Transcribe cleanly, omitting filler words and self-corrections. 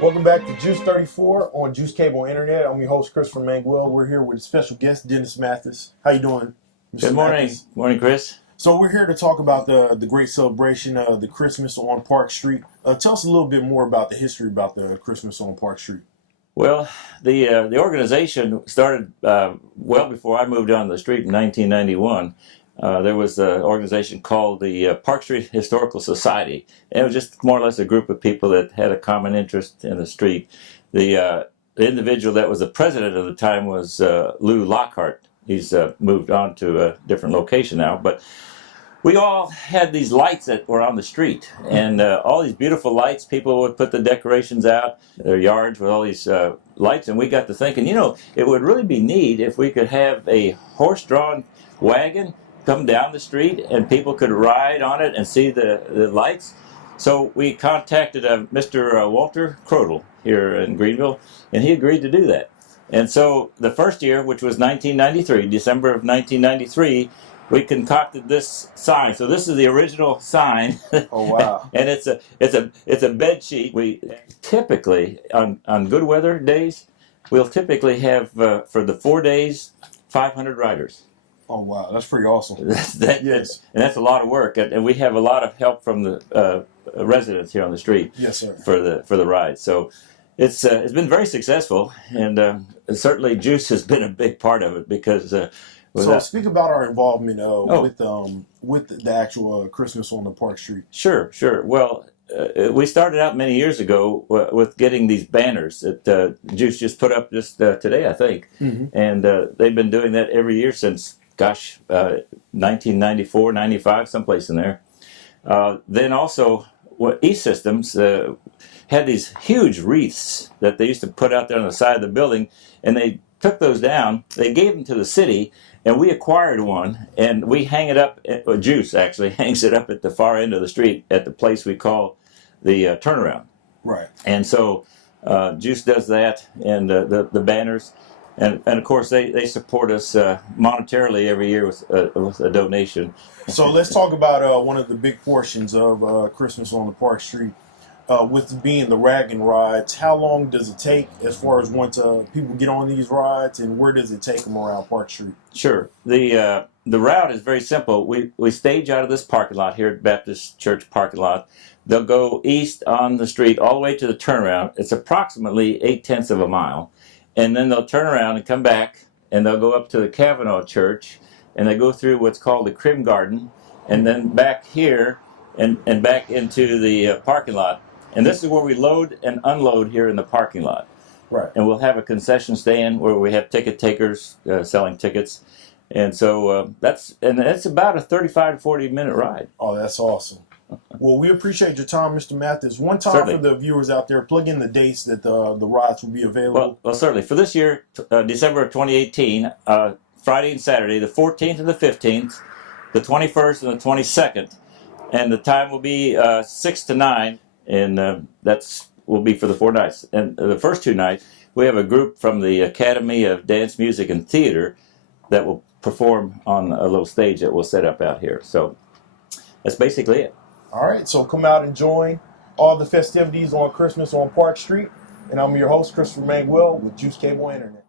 Welcome back to Juice 34 on Juice Cable Internet. I'm your host, Christopher Manguel. We're here with a special guest, Dennis Mathis. How you doing, Mr. Good morning. Mathis? Morning, Chris. So we're here to talk about the great celebration, the Christmas on Park Street. Tell us a little bit more about the history about the Christmas on Park Street. Well, the organization started well before I moved on the street in 1991. There was an organization called the Park Street Historical Society. And it was just more or less a group of people that had a common interest in the street. The individual that was the president at the time was Lou Lockhart. He's moved on to a different location now, but we all had these lights that were on the street, and all these beautiful lights. People would put the decorations out, their yards with all these lights, and we got to thinking, it would really be neat if we could have a horse-drawn wagon come down the street and people could ride on it and see the lights. So we contacted Mr. Walter Crodel here in Greenville, and he agreed to do that. And so the first year, which was 1993, December of 1993, we concocted this sign. So this is the original sign. Oh wow! And it's a bed sheet. We typically on good weather days, we'll typically have for the 4 days 500 riders. Oh wow, that's pretty awesome. Yes, and that's a lot of work. And we have a lot of help from the residents here on the street. Yes, sir. For the ride. So it's been very successful, and certainly Juice has been a big part of it because. So speak about our involvement with the actual Christmas on the Park Street. Sure. Well, we started out many years ago with getting these banners that Juice just put up just today, I think. Mm-hmm. And they've been doing that every year since, 1994, 95, someplace in there. Then also, E-Systems had these huge wreaths that they used to put out there on the side of the building, and they took those down. They gave them to the city, and we acquired one, and we hang it up. Juice actually hangs it up at the far end of the street at the place we call the turnaround. Right. And so Juice does that, and the banners, and of course they support us monetarily every year with a donation. So let's talk about one of the big portions of Christmas on the Park Street. With being the wagon rides, how long does it take as far as once people get on these rides, and where does it take them around Park Street? Sure. The route is very simple. We stage out of this parking lot here at Baptist Church parking lot. They'll go east on the street all the way to the turnaround. It's approximately 0.8 of a mile. And then they'll turn around and come back, and they'll go up to the Kavanaugh Church, and they go through what's called the Crim Garden, and then back here and back into the parking lot. And this is where we load and unload here in the parking lot. Right. And we'll have a concession stand where we have ticket takers selling tickets. And so that's about a 35 to 40 minute ride. Oh, that's awesome. Well, we appreciate your time, Mr. Mathis. One time Certainly. for the viewers out there, plug in the dates that the rides will be available. Well, certainly. For this year, December of 2018, Friday and Saturday, the 14th and the 15th, the 21st and the 22nd. And the time will be 6 to 9. And that's will be for the 4 nights. And the first 2 nights, we have a group from the Academy of Dance, Music, and Theater that will perform on a little stage that we'll set up out here. So that's basically it. All right, so come out and join all the festivities on Christmas on Park Street. And I'm your host, Christopher Manguel with Juice Cable Internet.